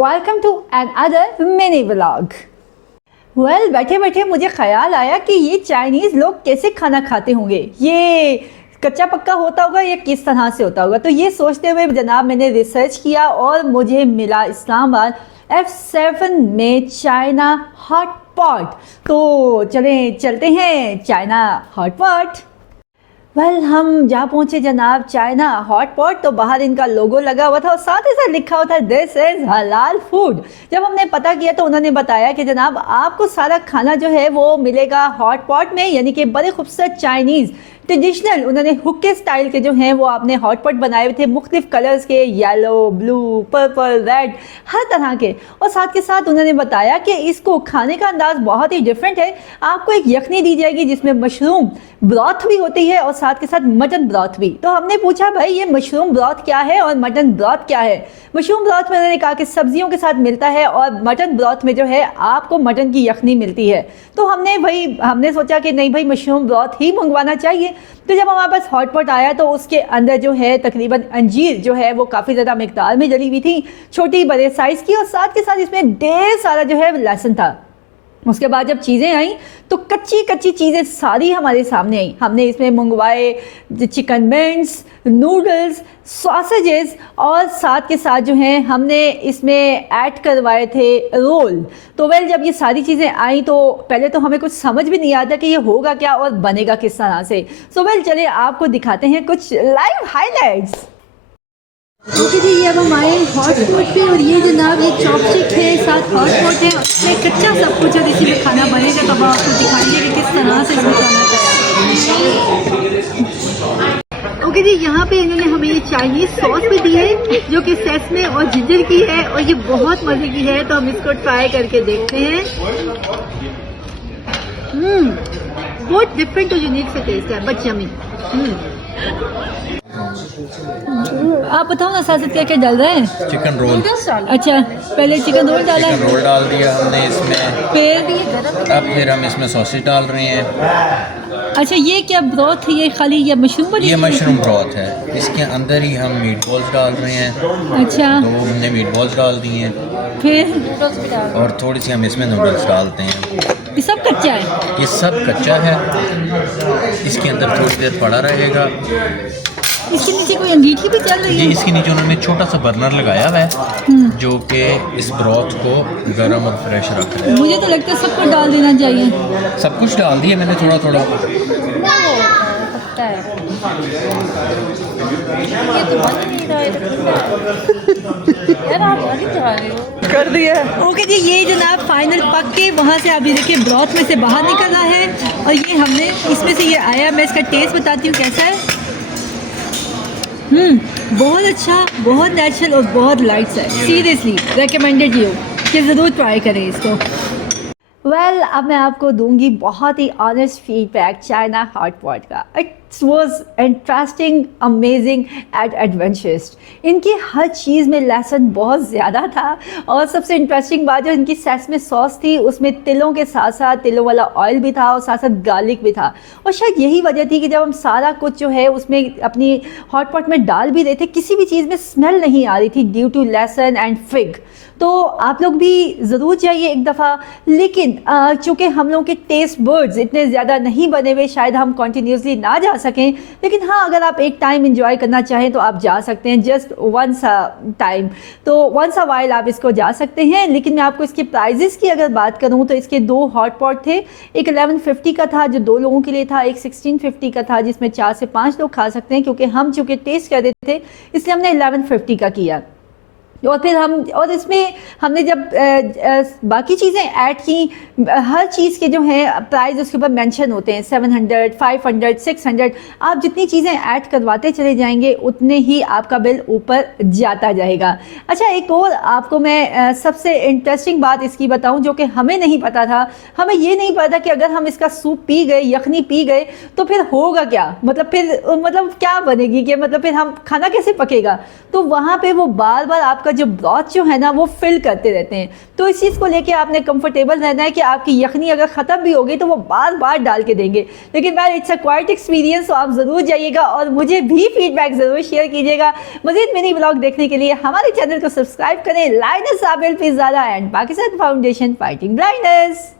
Welcome to another mini vlog. Well, बैठे बैठे मुझे ख्याल आया कि ये चाइनीज़ लोग कैसे खाना खाते होंगे, ये कच्चा पक्का होता होगा या किस तरह से होता होगा। तो ये सोचते हुए जनाब मैंने रिसर्च किया और मुझे मिला इस्लामाबाद F7 में चाइना हॉट पॉट। तो चलते हैं चाइना हॉट पॉट। वेल, हम जहाँ पहुँचे जनाब चाइना हॉट पॉट, तो बाहर इनका लोगो लगा हुआ था और साथ ही साथ लिखा हुआ था दिस इज़ हलाल फूड। जब हमने पता किया तो उन्होंने बताया कि जनाब आपको सारा खाना जो है वो मिलेगा हॉट पॉट में, यानी कि बड़े खूबसूरत चाइनीज़ ट्रेडिशनल उन्होंने हुक्के स्टाइल के जो हैं वो आपने हॉट पॉट बनाए हुए थे, मुख्तलिफ कलर्स के, येलो, ब्लू, पर्पल, रेड, हर तरह के। और साथ के साथ उन्होंने बताया कि इसको खाने का अंदाज बहुत ही डिफरेंट है। आपको एक यखनी दी जाएगी जिसमें मशरूम ब्रॉथ भी होती है और साथ के साथ मटन ब्रॉथ भी। तो हमने पूछा भाई ये मशरूम ब्रॉथ क्या है और मटन ब्रॉथ क्या है। मशरूम ब्रॉथ में उन्होंने कहा कि सब्जियों के साथ मिलता है और मटन ब्रॉथ में जो है आपको मटन की यखनी मिलती है। तो हमने सोचा कि नहीं भाई मशरूम ब्रॉथ ही मंगवाना चाहिए। तो जब हमारे पास हॉट पॉट आया तो उसके अंदर जो है तकरीबन अंजीर जो है वो काफ़ी ज़्यादा मिकदार में जली हुई थी, छोटी बड़े साइज़ की, और साथ के साथ इसमें ढेर सारा जो है लहसुन था। उसके बाद जब चीज़ें आई तो कच्ची कच्ची चीज़ें सारी हमारे सामने आई। हमने इसमें मंगवाए चिकन मिंट्स, नूडल्स, सॉसेजेस और साथ के साथ जो हैं हमने इसमें ऐड करवाए थे रोल। तो वेल, जब ये सारी चीज़ें आई तो पहले तो हमें कुछ समझ भी नहीं आता कि ये होगा क्या और बनेगा किस तरह से। सो वेल, चलिए आपको दिखाते हैं कुछ लाइव हाईलाइट्स। ओके जी, ये अब हम आए हॉट पॉट पे और ये जनाब एक चॉपस्टिक है, साथ हॉट पॉट है, उसमें कच्चा सब कुछ है। इसी में खाना बनेगा तब आपको दिखाएंगे कि किस तरह से इसमें खाना तैयार। ओके जी, यहाँ पे इन्होंने हमें ये चाइनीज़ सॉस भी दी है जो कि सेसमे और जिंजर की है और ये बहुत मज़े की है। तो हम इसको ट्राई करके देखते हैं। बहुत डिफरेंट और यूनिक सा टेस्ट है, बट यम्मी। आप बताओ ना साजिद क्या क्या डाल रहे हैं? Chicken roll. अच्छा, पहले चिकन रोल डाला है, चिकन रोल डाल दिया हमने इसमें, फिर हम इसमें सॉसेज डाल रहे हैं। अच्छा, ये क्या ब्रॉथ है? ये खाली ये मशरूम ये मशरूम ब्रॉथ है, इसके अंदर ही हम मीट बॉल्स डाल रहे हैं। अच्छा, तो हमने मीट बॉल्स डाल दी हैं, फिर और थोड़ी सी हम इसमें नूडल्स डालते हैं। ये सब कच्चा है? ये सब कच्चा है, इसके अंदर थोड़ी देर पड़ा रहेगा। इसके नीचे कोई अंगीठी भी चल रही जी, है? इसके नीचे उन्होंने छोटा सा बर्नर लगाया हुआ है जो कि इस ब्रॉथ को गर्म और फ्रेश रख रहा है। मुझे तो लगता है सब कुछ डाल देना चाहिए। सब कुछ डाल दिया मैंने थोड़ा थोड़ा। कर दिया। ओके जी, ये जनाब फाइनल पक के वहाँ से अभी देखिए ब्रॉथ में से बाहर निकल रहा है और ये हमने इसमें से ये आया। मैं इसका टेस्ट बताती हूँ कैसा है। बहुत अच्छा, बहुत नेचुरल और बहुत लाइट है। सीरियसली रिकमेंडेड यू कि ज़रूर ट्राई करें इसको। वेल, अब मैं आपको दूंगी बहुत ही honest feedback China hot pot का। It was interesting, amazing and adventurous. इनकी हर चीज़ में लहसुन बहुत ज़्यादा था और सबसे इंटरेस्टिंग बात जो इनकी सेसमे सॉस थी उसमें तिलों के साथ साथ तिलों वाला ऑयल भी था और साथ साथ गार्लिक भी था। और शायद यही वजह थी कि जब हम सारा कुछ जो है उसमें अपनी हॉट पॉट में डाल भी रहे थे किसी भी चीज़ में स्मेल नहीं आ रही थी ड्यू टू लहसुन एंड फिग। तो आप लोग भी ज़रूर जाइए एक दफ़ा। लेकिन चूँकि हम लोगों के टेस्ट बर्ड्स इतने ज़्यादा नहीं बने हुए, शायद हम कॉन्टीन्यूसली ना जा सकें। लेकिन हाँ, अगर आप एक टाइम इंजॉय करना चाहें तो आप जा सकते हैं, जस्ट वंस अ टाइम। तो वंस अ वाइल आप इसको जा सकते हैं। लेकिन मैं आपको इसके प्राइजेस की अगर बात करूँ तो इसके 2 हॉट पॉट थे। एक 1150 का था जो 2 लोगों के लिए था, एक 1650 का था जिसमें 4 से 5 लोग खा सकते हैं। क्योंकि हम चूँकि टेस्ट कर रहे थे इसलिए हमने 1150 का किया। और फिर इसमें हमने जब बाकी चीज़ें ऐड की, हर चीज़ के जो हैं प्राइस उसके ऊपर मेंशन होते हैं, 700, 500, 600। आप जितनी चीज़ें ऐड करवाते चले जाएंगे उतने ही आपका बिल ऊपर जाता जाएगा। अच्छा, एक और आपको मैं सबसे इंटरेस्टिंग बात इसकी बताऊं जो कि हमें नहीं पता था। हमें ये नहीं पता कि अगर हम इसका सूप पी गए, यखनी पी गए तो फिर होगा क्या, मतलब क्या बनेगी, कि मतलब फिर हम खाना कैसे पकेगा। तो वहाँ पर वो बार बार आपका आपका जो ब्रॉथ जो है ना वो फिल करते रहते हैं। तो इस चीज़ को लेके आपने कंफर्टेबल रहना है कि आपकी यखनी अगर ख़त्म भी होगी तो वो बार बार डाल के देंगे। लेकिन मैं इट्स अ क्वाइट एक्सपीरियंस, तो आप ज़रूर जाइएगा और मुझे भी फीडबैक ज़रूर शेयर कीजिएगा। मज़ीद मिनी ब्लॉग देखने के लिए हमारे चैनल को सब्सक्राइब करें। लाइनस आबिल pizza and Pakistan foundation fighting blindness.